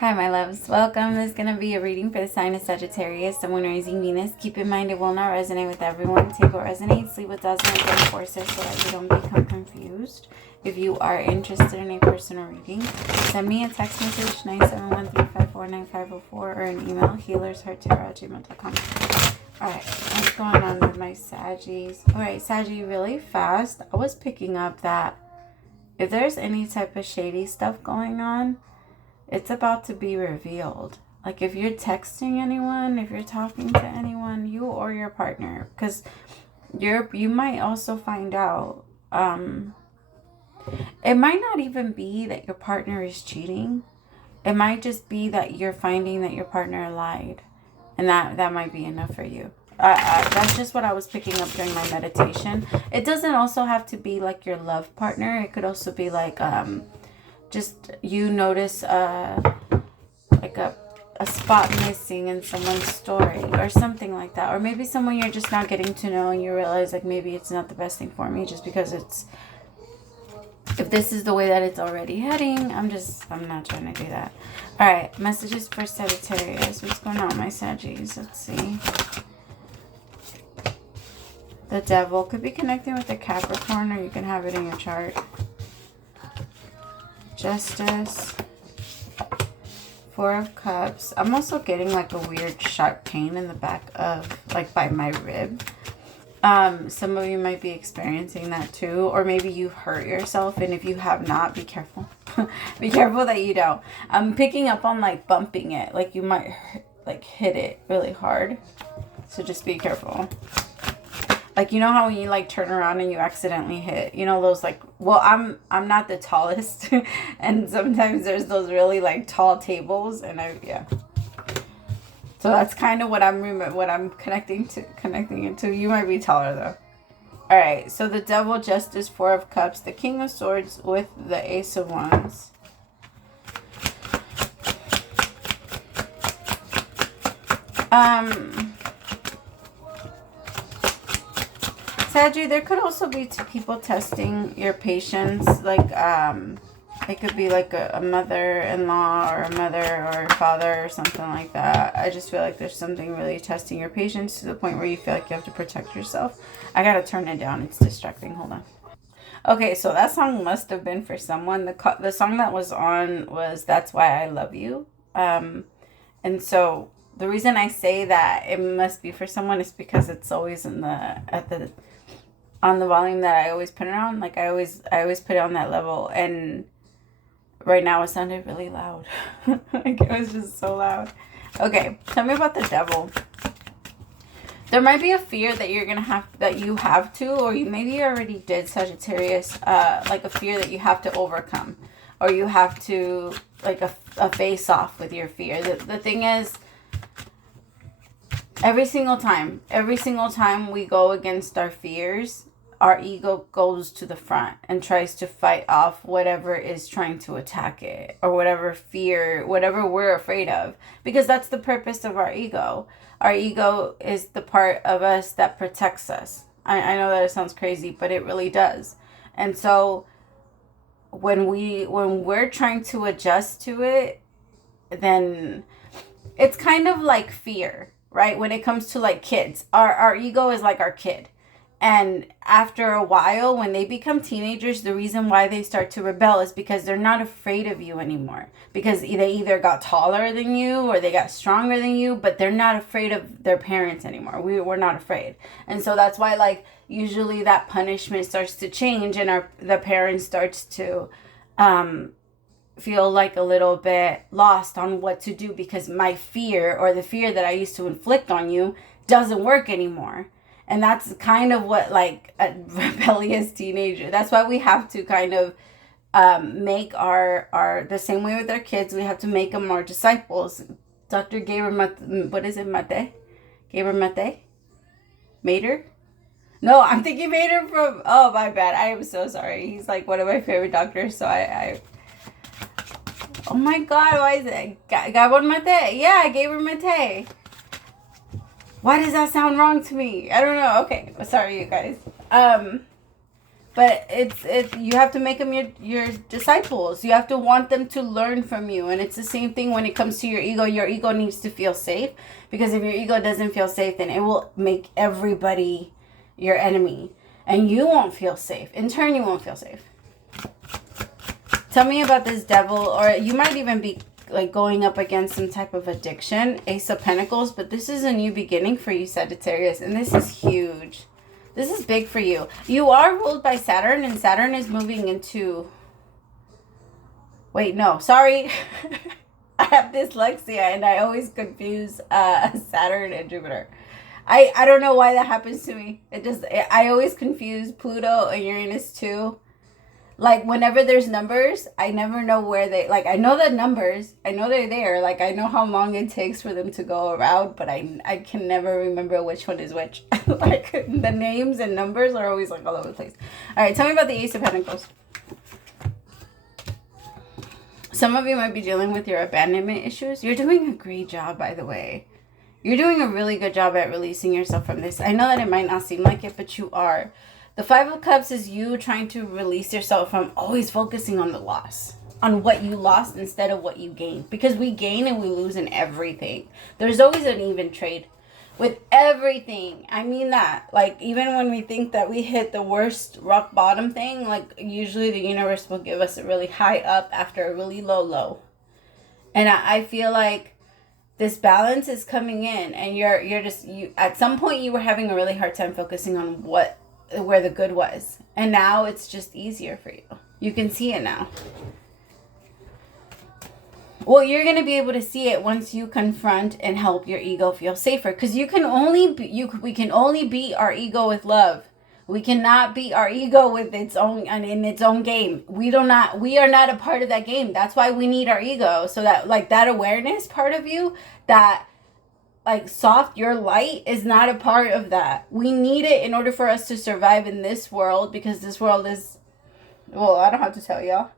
Hi, my loves. Welcome. This is going to be a reading for the sign of Sagittarius, Sun, Moon, Rising, Venus. Keep in mind it will not resonate with everyone. Take what resonates, leave what doesn't, don't force it so that you don't become confused. If you are interested in a personal reading, send me a text message, 971-354-9504, or an email, HealersHeartTarot@gmail.com. Alright, what's going on with my Saggies? Alright, Saggy, really fast, I was picking up that if there's any type of shady stuff going on, it's about to be revealed. Like if you're texting anyone, if you're talking to anyone, you or your partner, because you might also find out. It might not even be that your partner is cheating. It might just be that you're finding that your partner lied, and that might be enough for you. That's just what I was picking up during my meditation. It doesn't also have to be like your love partner. It could also be like just you notice like a spot missing in someone's story or something like that, or maybe someone you're just not getting to know and you realize like maybe it's not the best thing for me just because it's, if this is the way that it's already heading, I'm not trying to do that. All right, messages for Sagittarius. What's going on, my Saggies? Let's see. The Devil could be connecting with the Capricorn, or you can have it in your chart. Justice, Four of Cups. I'm also getting like a weird sharp pain in the back of, like by my rib. Some of you might be experiencing that too, or maybe you've hurt yourself, and if you have not, be careful. Be careful that you don't. I'm picking up on like bumping it, like you might like hit it really hard, so just be careful. Like, you know how when you like turn around and you accidentally hit, you know, those like, well, I'm not the tallest and sometimes there's those really like tall tables, and yeah. So that's kind of what I'm connecting it to. You might be taller though. All right. So the Devil, Justice, Four of Cups, the King of Swords with the Ace of Wands. Saggy, there could also be people testing your patience. Like, it could be like a mother-in-law or a mother or a father or something like that. I just feel like there's something really testing your patience to the point where you feel like you have to protect yourself. I gotta turn it down. It's distracting. Hold on. Okay, so that song must have been for someone. The song that was on was That's Why I Love You. And so the reason I say that it must be for someone is because it's always on the volume that I always put it on. Like I always put it on that level, and right now it sounded really loud. Like it was just so loud. Okay, tell me about the Devil. There might be a fear that you have to, or maybe you already did, Sagittarius, like a fear that you have to overcome, or you have to like a face off with your fear. The thing is, every single time we go against our fears, our ego goes to the front and tries to fight off whatever is trying to attack it, or whatever fear, whatever we're afraid of, because that's the purpose of our ego. Our ego is the part of us that protects us. I know that it sounds crazy, but it really does. And so when we're trying to adjust to it, then it's kind of like fear, right? When it comes to like kids, our ego is like our kid. And after a while, when they become teenagers, the reason why they start to rebel is because they're not afraid of you anymore. Because they either got taller than you or they got stronger than you, but they're not afraid of their parents anymore. We're not afraid. And so that's why like usually that punishment starts to change, and the parent starts to feel like a little bit lost on what to do, because my fear, or the fear that I used to inflict on you, doesn't work anymore. And that's kind of what like a rebellious teenager, that's why we have to kind of make our the same way with our kids, we have to make them our disciples. Dr. what is it, Mate? Gabriel Mate? Mater? No, I'm thinking Mater from, oh my bad, I am so sorry. He's like one of my favorite doctors, so I oh my god, why is it? Gabon Mate? Yeah, Gabriel Mate. Why does that sound wrong to me? I don't know. Okay, sorry you guys. But you have to make them your disciples. You have to want them to learn from you. And it's the same thing when it comes to your ego. Your ego needs to feel safe, because if your ego doesn't feel safe, then it will make everybody your enemy, and you won't feel safe. In turn, you won't feel safe. Tell me about this devil, or you might even be like going up against some type of addiction. Ace of Pentacles, but this is a new beginning for you, Sagittarius, and this is huge. This is big for you. You are ruled by Saturn, and Saturn is moving into... Wait, no, sorry. I have dyslexia, and I always confuse Saturn and Jupiter. I don't know why that happens to me. I always confuse Pluto and Uranus too. Like, whenever there's numbers, I never know where they... Like, I know the numbers. I know they're there. Like, I know how long it takes for them to go around, but I can never remember which one is which. Like, the names and numbers are always, like, all over the place. All right, tell me about the Ace of Pentacles. Some of you might be dealing with your abandonment issues. You're doing a great job, by the way. You're doing a really good job at releasing yourself from this. I know that it might not seem like it, but you are. The Five of Cups is you trying to release yourself from always focusing on the loss, on what you lost instead of what you gained. Because we gain and we lose in everything. There's always an even trade with everything. I mean that. Like, even when we think that we hit the worst rock bottom thing, like, usually the universe will give us a really high up after a really low low. And I feel like this balance is coming in, and you're just at some point you were having a really hard time focusing on where the good was, and now it's just easier for you. You can see it now. Well, you're going to be able to see it once you confront and help your ego feel safer, because we can only beat our ego with love. We cannot beat our ego with its own in its own game. We are not a part of that game. That's why we need our ego, so that, like, that awareness part of you, that, like, soft, your light is not a part of that. We need it in order for us to survive in this world, because this world is, well, I don't have to tell y'all.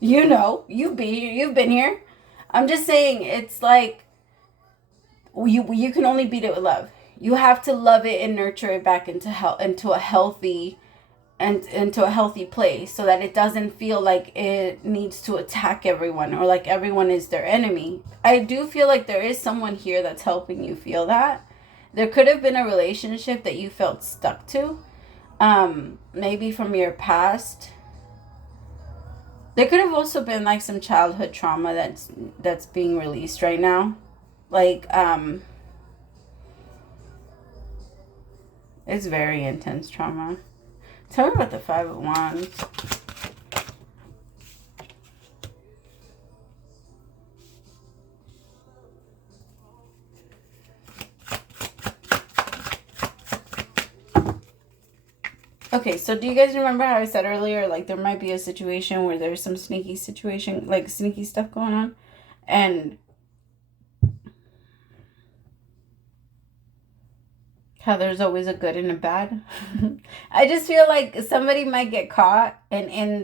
You know, you've been here. I'm just saying, it's like, you can only beat it with love. You have to love it and nurture it back into a healthy place, so that it doesn't feel like it needs to attack everyone, or like everyone is their enemy. I do feel like there is someone here that's helping you feel that. There could have been a relationship that you felt stuck to, maybe from your past. There could have also been like some childhood trauma that's being released right now. Like, it's very intense trauma. Tell me about the Five of Wands. Okay, so do you guys remember how I said earlier, like, there might be a situation where there's some sneaky stuff going on? And how there's always a good and a bad. I just feel like somebody might get caught, and in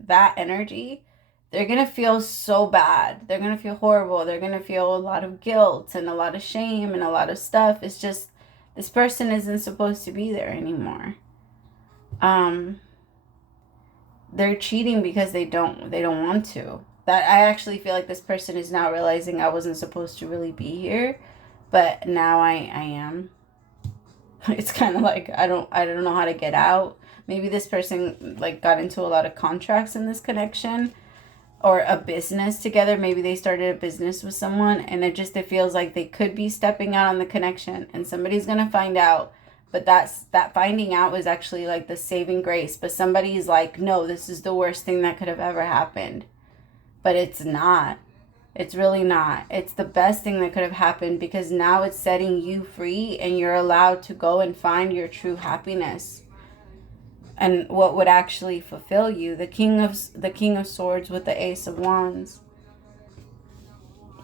that energy, they're going to feel so bad. They're going to feel horrible. They're going to feel a lot of guilt and a lot of shame and a lot of stuff. It's just, this person isn't supposed to be there anymore. They're cheating because they don't want to. That I actually feel like this person is now realizing, I wasn't supposed to really be here, but now I am. It's kind of like, I don't know how to get out. Maybe this person, like, got into a lot of contracts in this connection, or a business together. Maybe they started a business with someone, and it feels like they could be stepping out on the connection, and somebody's gonna find out. But that finding out was actually like the saving grace. But somebody's like, no, this is the worst thing that could have ever happened. But it's not. It's really not. It's the best thing that could have happened, because now it's setting you free, and you're allowed to go and find your true happiness and what would actually fulfill you. The King of Swords with the Ace of Wands.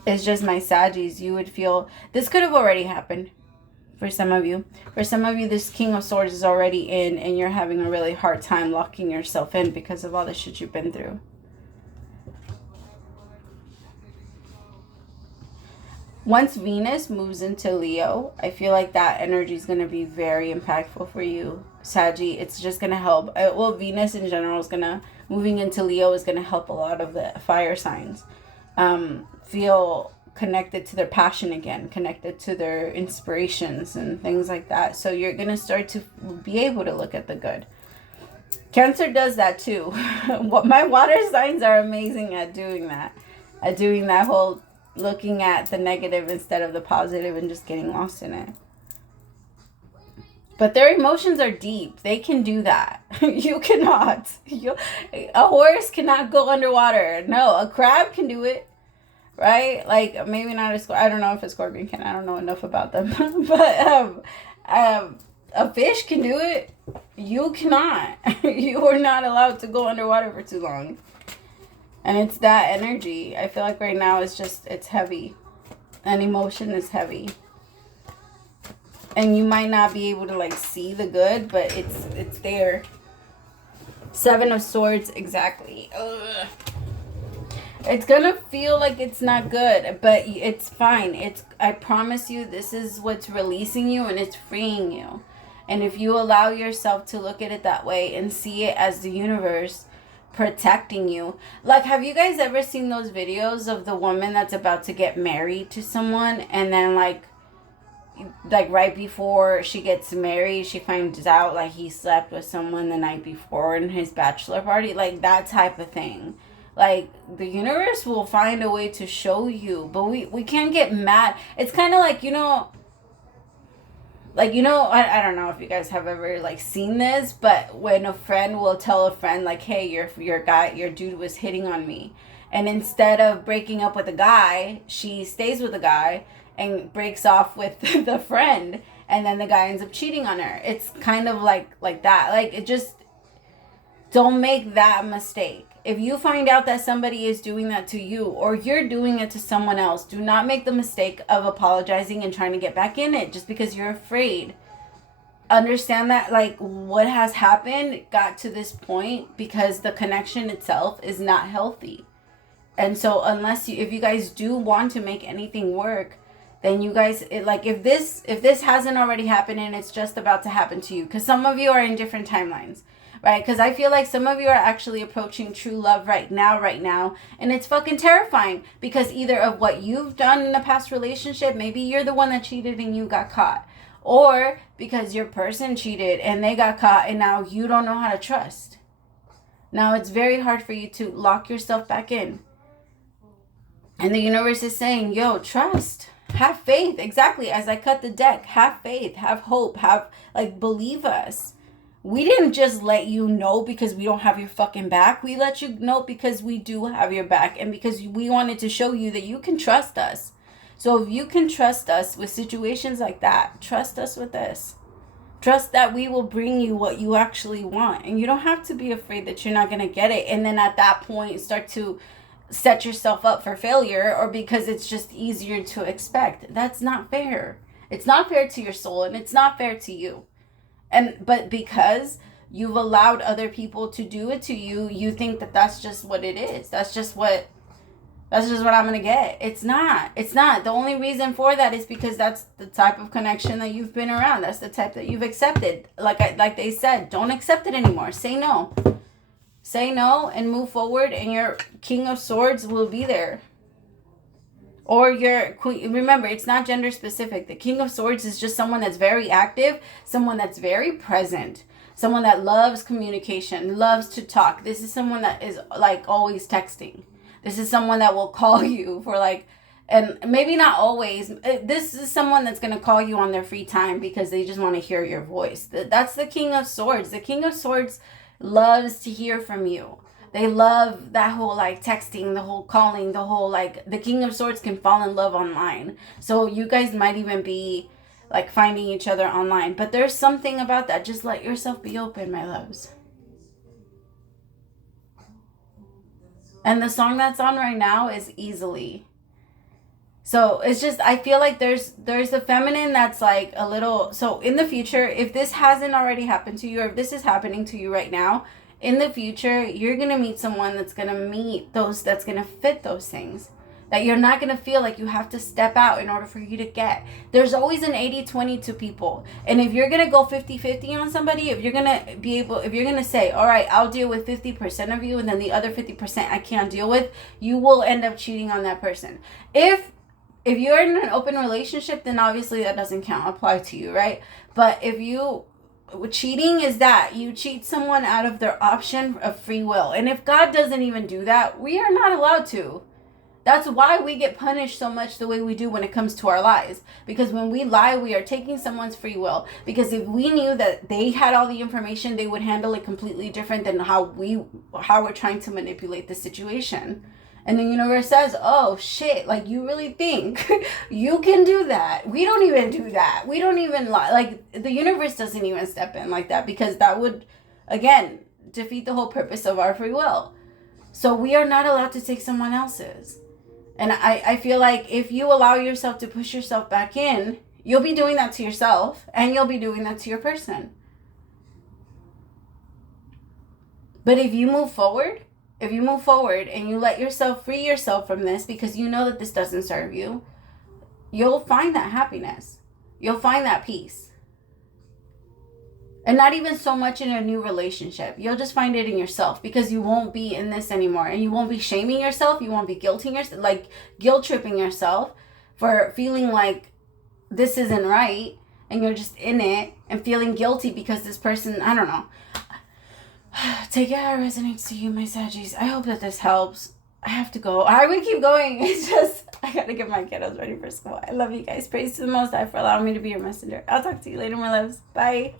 It's just, my Saggies, you would feel, this could have already happened for some of you. For some of you, this King of Swords is already in, and you're having a really hard time locking yourself in because of all the shit you've been through. Once Venus moves into Leo, I feel like that energy is going to be very impactful for you. Saggy. It's just going to help. Well, Venus in general is going to, moving into Leo is going to help a lot of the fire signs feel connected to their passion again, connected to their inspirations and things like that. So you're going to start to be able to look at the good. Cancer does that too. My water signs are amazing at doing that. At doing that whole looking at the negative instead of the positive and just getting lost in it. But their emotions are deep. They can do that. You cannot. A horse cannot go underwater. No, a crab can do it. Right? Like, maybe not a scorpion. I don't know if a scorpion can. I don't know enough about them. But a fish can do it. You cannot. You are not allowed to go underwater for too long. And it's that energy. I feel like right now it's heavy. And emotion is heavy. And you might not be able to like see the good, but it's there. 7 of Swords, exactly. Ugh. It's gonna feel like it's not good, but it's fine. I promise you, this is what's releasing you and it's freeing you. And if you allow yourself to look at it that way and see it as the universe protecting you. Like, have you guys ever seen those videos of the woman that's about to get married to someone, and then like right before she gets married, she finds out like he slept with someone the night before in his bachelor party? Like, that type of thing. Like, the universe will find a way to show you, but we can't get mad. It's kind of like, I don't know if you guys have ever like seen this, but when a friend will tell a friend like, hey, your dude was hitting on me, and instead of breaking up with the guy, she stays with the guy and breaks off with the friend, and then the guy ends up cheating on her. It's kind of like that. Like, it just, don't make that mistake. If you find out that somebody is doing that to you, or you're doing it to someone else, do not make the mistake of apologizing and trying to get back in it just because you're afraid. Understand that like what has happened got to this point because the connection itself is not healthy. And so if you guys do want to make anything work, then you guys, if this hasn't already happened and it's just about to happen to you, because some of you are in different timelines. Right? Because I feel like some of you are actually approaching true love right now. And it's fucking terrifying because either of what you've done in a past relationship, maybe you're the one that cheated and you got caught. Or because your person cheated and they got caught and now you don't know how to trust. Now it's very hard for you to lock yourself back in. And the universe is saying, yo, trust. Have faith. Exactly. As I cut the deck, have faith, have hope, believe us. We didn't just let you know because we don't have your fucking back. We let you know because we do have your back and because we wanted to show you that you can trust us. So if you can trust us with situations like that, trust us with this. Trust that we will bring you what you actually want. And you don't have to be afraid that you're not going to get it. And then at that point, start to set yourself up for failure, or because it's just easier to expect. That's not fair. It's not fair to your soul, and it's not fair to you. But because you've allowed other people to do it to you, you think that that's just what it is. That's just what I'm going to get. It's not. The only reason for that is because that's the type of connection that you've been around. That's the type that you've accepted. Like they said, don't accept it anymore. Say no. Say no and move forward, and your King of Swords will be there. Or your queen. Remember, it's not gender specific. The King of Swords is just someone that's very active, someone that's very present, someone that loves communication, loves to talk. This is someone that is like always texting. This is someone that will call you for and maybe not always. This is someone that's going to call you on their free time because they just want to hear your voice. That's the King of Swords. The King of Swords loves to hear from you. They love that whole texting, the whole calling, the whole the King of Swords can fall in love online. So you guys might even be finding each other online. But there's something about that. Just let yourself be open, my loves. And the song that's on right now is Easily. So it's just, I feel like there's the feminine that's a little, so in the future, if this hasn't already happened to you, or if this is happening to you right now, in the future, you're going to meet someone that's going to fit those things. That you're not going to feel like you have to step out in order for you to get. There's always an 80-20 to people. And if you're going to go 50-50 on somebody, if you're going to say, all right, I'll deal with 50% of you, and then the other 50% I can't deal with, you will end up cheating on that person. If you're in an open relationship, then obviously that doesn't apply to you, right? But cheating is that you cheat someone out of their option of free will. And if God doesn't even do that, we are not allowed to. That's why we get punished so much the way we do when it comes to our lies. Because when we lie, we are taking someone's free will. Because if we knew that they had all the information, they would handle it completely different than how we're trying to manipulate the situation. And the universe says, oh shit, like, you really think you can do that? We don't even do that. We don't even lie. Like, the universe doesn't even step in like that, because that would, again, defeat the whole purpose of our free will. So we are not allowed to take someone else's. And I feel like if you allow yourself to push yourself back in, you'll be doing that to yourself, and you'll be doing that to your person. But if you move forward and you let yourself free yourself from this, because you know that this doesn't serve you, you'll find that happiness. You'll find that peace. And not even so much in a new relationship. You'll just find it in yourself, because you won't be in this anymore. And you won't be shaming yourself. You won't be guilt tripping yourself for feeling like this isn't right. And you're just in it and feeling guilty because this person, I don't know. Take it how it resonates to you, my Saggies. I hope that this helps. I have to go. I would keep going. It's just, I gotta get my kiddos ready for school. I love you guys. Praise to the Most High for allowing me to be your messenger. I'll talk to you later, my loves. Bye.